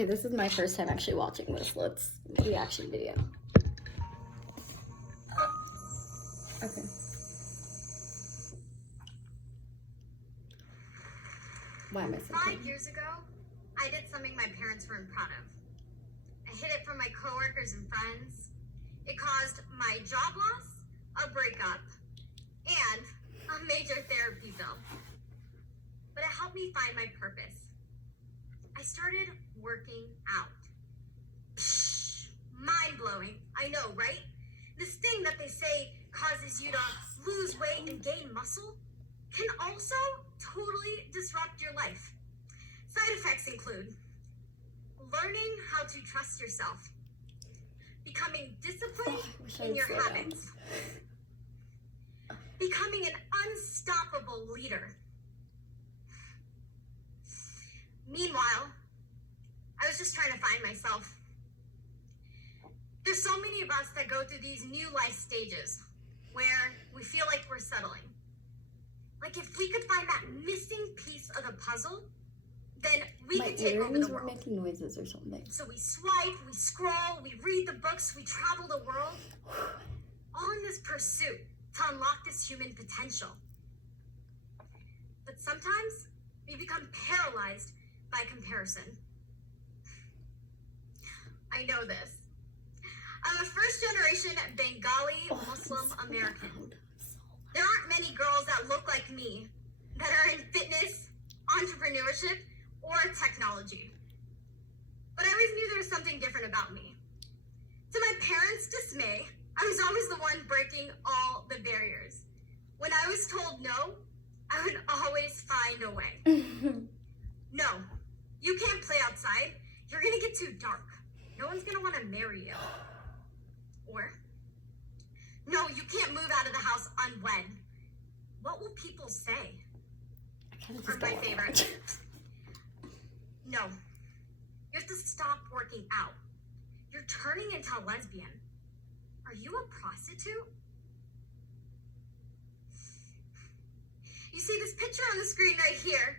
Okay, this is my first time actually watching this. Let's reaction video. Okay. Why am I so 5 years ago, I did something my parents weren't proud of. I hid it from my coworkers and friends. It caused my job loss, a breakup, and a major therapy bill. But it helped me find my purpose. I started working out. Psh, mind-blowing. I know, right? This thing that they say causes you to lose weight and gain muscle can also totally disrupt your life. Side effects include learning how to trust yourself, becoming disciplined in your habits, becoming an unstoppable leader. Meanwhile, I was just trying to find myself. There's so many of us that go through these new life stages where we feel like we're settling. Like if we could find that missing piece of the puzzle, then we could take over the world. Were making noises or something. So we swipe, we scroll, we read the books, we travel the world, all in this pursuit to unlock this human potential. But sometimes we become paralyzed by comparison. I know this. I'm a first-generation Bengali Muslim American. There aren't many girls that look like me that are in fitness, entrepreneurship, or technology. But I always knew there was something different about me. To my parents' dismay, I was always the one breaking all the barriers. When I was told no, I would always find a way. No, you can't play outside. You're gonna get too dark. No one's gonna wanna marry you. Or, no, you can't move out of the house unwed. What will people say? Or my favorite. No, you have to stop working out. You're turning into a lesbian. Are you a prostitute? You see, this picture on the screen right here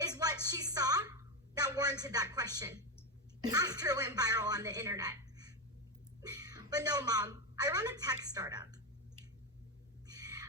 is what she saw that warranted that question after it went viral on the internet. But no, Mom, I run a tech startup.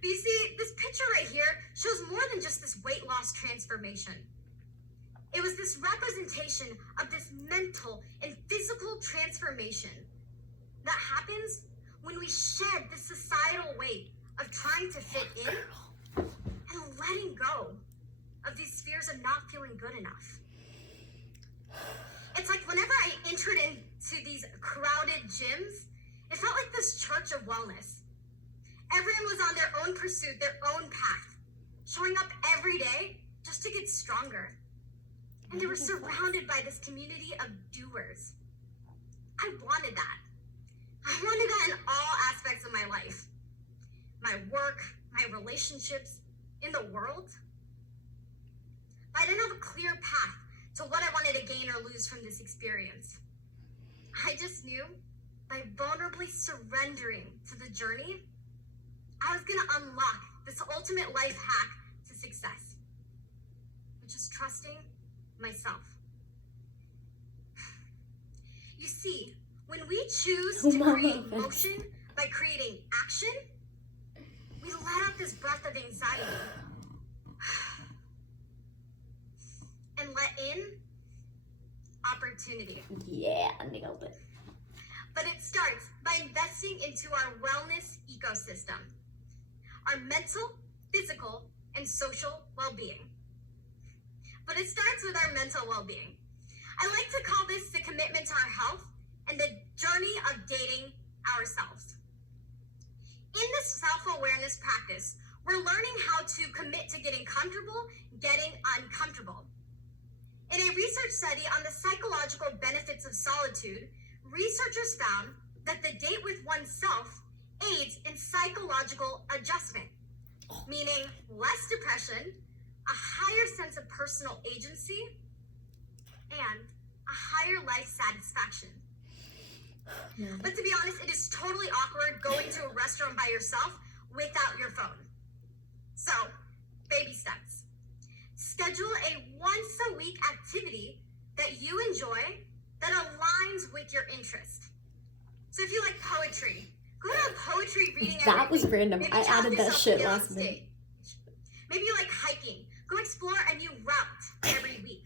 But you see, this picture right here shows more than just this weight loss transformation. It was this representation of this mental and physical transformation that happens when we shed the societal weight of trying to fit in and letting go of these fears of not feeling good enough. It's like whenever I entered into these crowded gyms, it felt like this church of wellness. Everyone was on their own pursuit, their own path, showing up every day just to get stronger. And they were surrounded by this community of doers. I wanted that. I wanted that in all aspects of my life. My work, my relationships, in the world. But I didn't have a clear path to what I wanted to gain or lose from this experience. I just knew by vulnerably surrendering to the journey, I was gonna unlock this ultimate life hack to success, which is trusting myself. You see, when we choose to create motion by creating action, we let out this breath of anxiety and let in opportunity. Yeah, nailed it. But it starts by investing into our wellness ecosystem, our mental, physical, and social well-being. But it starts with our mental well-being. I like to call this the commitment to our health and the journey of dating ourselves. In this self-awareness practice, we're learning how to commit to getting comfortable, getting uncomfortable. In a research study on the psychological benefits of solitude, researchers found that the date with oneself aids in psychological adjustment, meaning less depression, a higher sense of personal agency, and a higher life satisfaction. But to be honest, it is totally awkward going to a restaurant by yourself without your phone. So, baby steps. Schedule a once-a-week activity that you enjoy that aligns with your interest. So if you like poetry, go to a poetry reading every That was week. random. Maybe I challenge added that yourself shit to get on last minute. stage. Maybe you like hiking. Go explore a new route every week.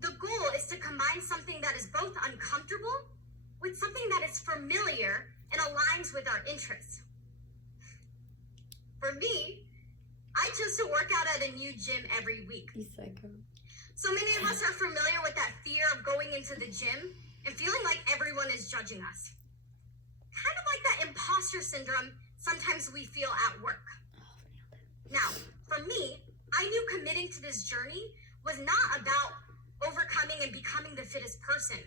The goal is to combine something that is both uncomfortable with something that is familiar and aligns with our interests. For me, I choose to work out at a new gym every week. You psycho. So many of us are familiar with that fear of going into the gym and feeling like everyone is judging us. Kind of like that imposter syndrome sometimes we feel at work. Now, for me, I knew committing to this journey was not about overcoming and becoming the fittest person.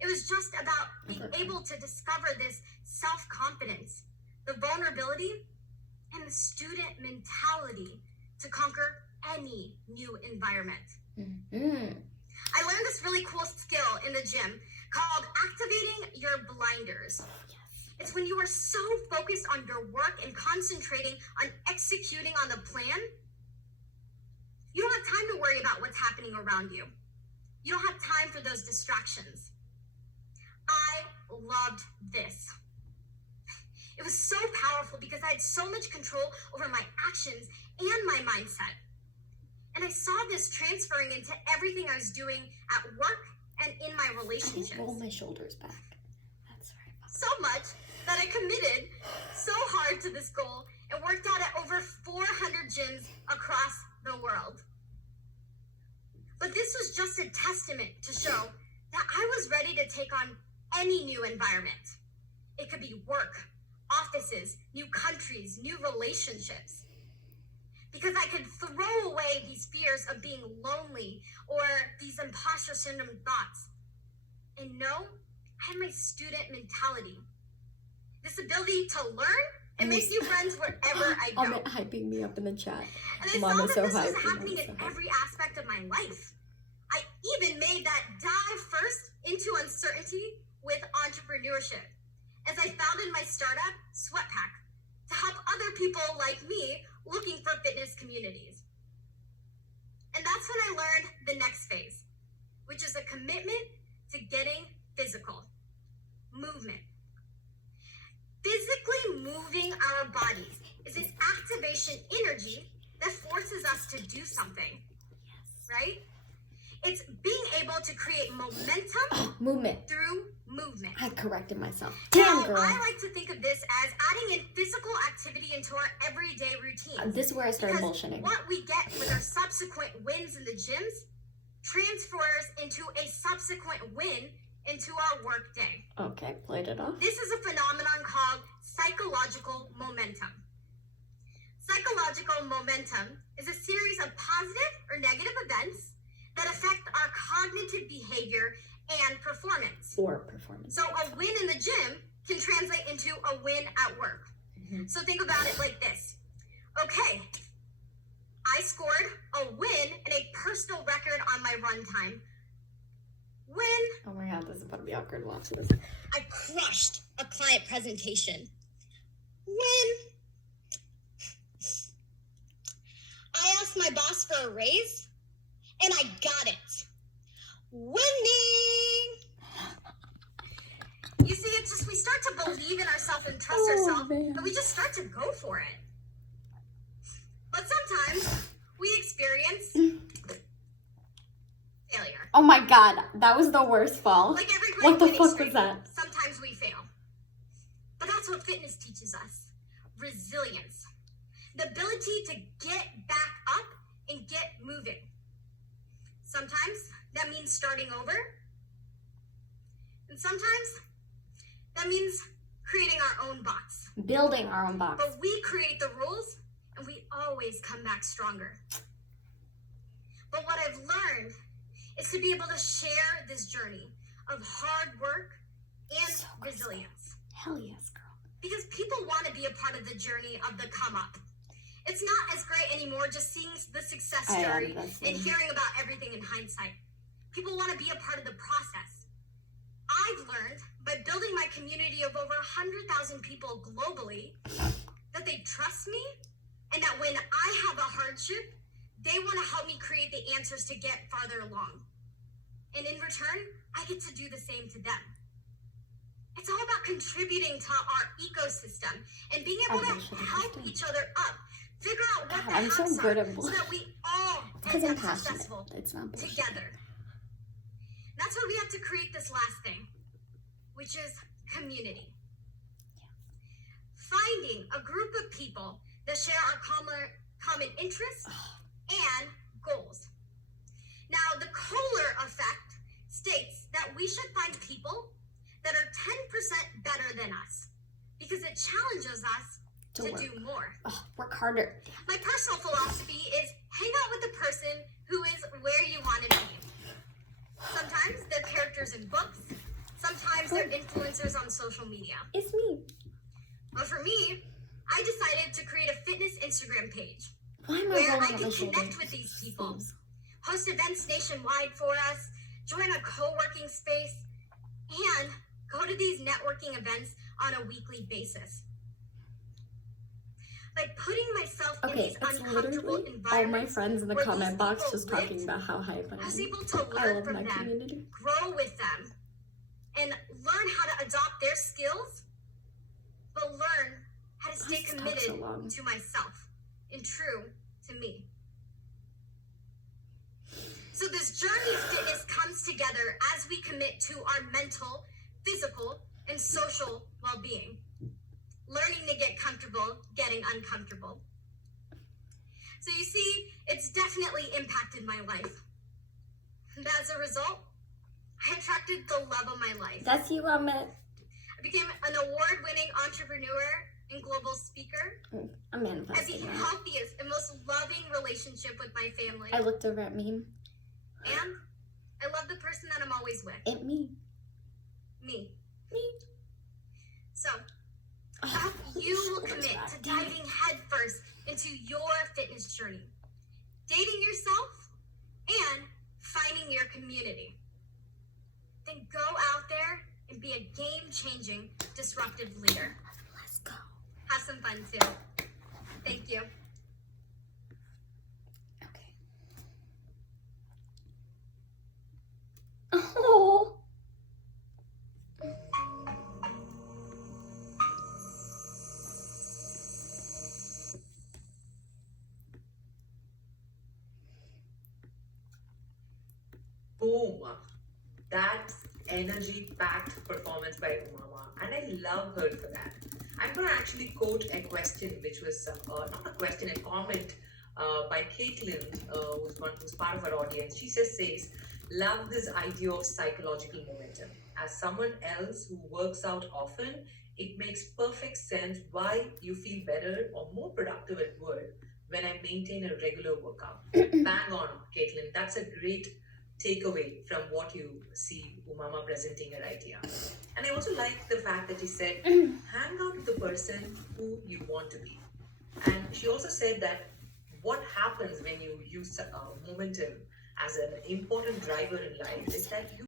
It was just about being able to discover this self-confidence, the vulnerability, and the student mentality to conquer any new environment. Mm-hmm. I learned this really cool skill in the gym called activating your blinders. It's when you are so focused on your work and concentrating on executing on the plan, you don't have time to worry about what's happening around you. You don't have time for those distractions. I loved this. It was so powerful because I had so much control over my actions and my mindset. And I saw this transferring into everything I was doing at work and in my I didn't relationships. roll my shoulders back. That's right. So much that I committed so hard to this goal and worked out at over 400 gyms across the world. But this was just a testament to show that I was ready to take on any new environment. It could be work, offices, new countries, new relationships. Because I could throw away these fears of being lonely or these imposter syndrome thoughts. And no, I had my student mentality. This ability to learn and make new friends wherever I go. Amit hyping me up in the chat. And I Mom saw is that so this was hyped. happening Mom is in so hyped. every aspect of my life. I even made that dive first into uncertainty with entrepreneurship, as I founded my startup, Sweatpack, to help other people like me looking for fitness communities. And that's when I learned the next phase, which is a commitment to getting physical, movement. Physically moving our bodies is an activation energy that forces us to do something, right? It's being able to create momentum Movement. through movement. I corrected myself. Now, Damn, girl. I like to think of this as adding in physical activity into our everyday routine. This is where I started Because bullshitting. what we get with our subsequent wins in the gyms transfers into a subsequent win into our work day. Okay, played it off. This is a phenomenon called psychological momentum. Psychological momentum is a series of positive or negative events that affect our cognitive behavior and performance. Or performance. So a win in the gym can translate into a win at work. Mhm. So think about it like this. Okay, I scored a win and a personal record on my run time. Win. Oh my god, this is about to be awkward. Watch this. I crushed a client presentation. Win. I asked my boss for a raise, and I got it. Winning. You see, it's just we start to believe in ourselves and trust ourselves, man. and we just start to go for it. But sometimes we experience failure. Oh my god, that was the worst fall. Like every great What the winning fuck streak, was that? sometimes we fail. But that's what fitness teaches us. Resilience. The ability to get back up and get moving. Sometimes that means starting over. And sometimes that means creating our own box. Building our own box. But we create the rules and we always come back stronger. But what I've learned is to be able to share this journey of hard work and So good resilience. Hell yes, girl. Because people want to be a part of the journey of the come up. It's not as great anymore just seeing the success I story added this and in. hearing about everything in hindsight. People want to be a part of the process. I've learned by building my community of over 100,000 people globally that they trust me and that when I have a hardship, They want to help me create the answers to get farther along. And in return, I get to do the same to them. It's all about contributing to our ecosystem and being able to help each other up, figure out what the I'm so hacks good are, at so that we all because end I'm up passionate. successful It's not bullshit. together. That's why we have to create this last thing, which is community. Finding a group of people that share our common interests and goals. Now, the Kohler effect states that we should find people that are 10% better than us because it challenges us to work. do more. Work harder. My personal philosophy is hang out with the person who is where you want to be. Sometimes they're characters in books, sometimes they're influencers on social media. It's me. But for me, I decided to create a fitness Instagram page Why am I where rolling I on can my shoulder? connect with these people, host events nationwide for us, join a co-working space, and go to these networking events on a weekly basis. By putting myself in Okay, these it's uncomfortable literally all my environments friends in the where comment these box people just talking lived, about how hype I was I am. able to I learn love from my them, community. grow with them, and learn how to adopt their skills, but learn how to stay Why does it talk committed so long? to myself and true to me. So this journey of fitness comes together as we commit to our mental, physical, and social well-being. Learning to get comfortable, getting uncomfortable. So you see, it's definitely impacted my life. And as a result, I attracted the love of my life. That's you, Amit. I became an award-winning entrepreneur and global speaker. I'm I had the manifesting that. healthiest and most loving relationship with my family. I looked over at me. And I love the person that I'm always with. It me. Me. Me. So, I hope you will commit to diving headfirst into your fitness journey, dating yourself, and finding your community. Then go out there and be a game-changing, disruptive leader. Let's go. Have some fun too. Thank you. Okay. Oh. Boom! That's energy-packed performance by Umama, and I love her for that. I'm going to actually quote a question, which was not a question, a comment by Caitlin, who's part of our audience. She says, love this idea of psychological momentum. As someone else who works out often, it makes perfect sense why you feel better or more productive at work when I maintain a regular workout. Bang on, Caitlin. That's a great takeaway from what you see Umama presenting her idea. And I also like the fact that she said, hang out with the person who you want to be. And she also said that what happens when you use momentum as an important driver in life is that you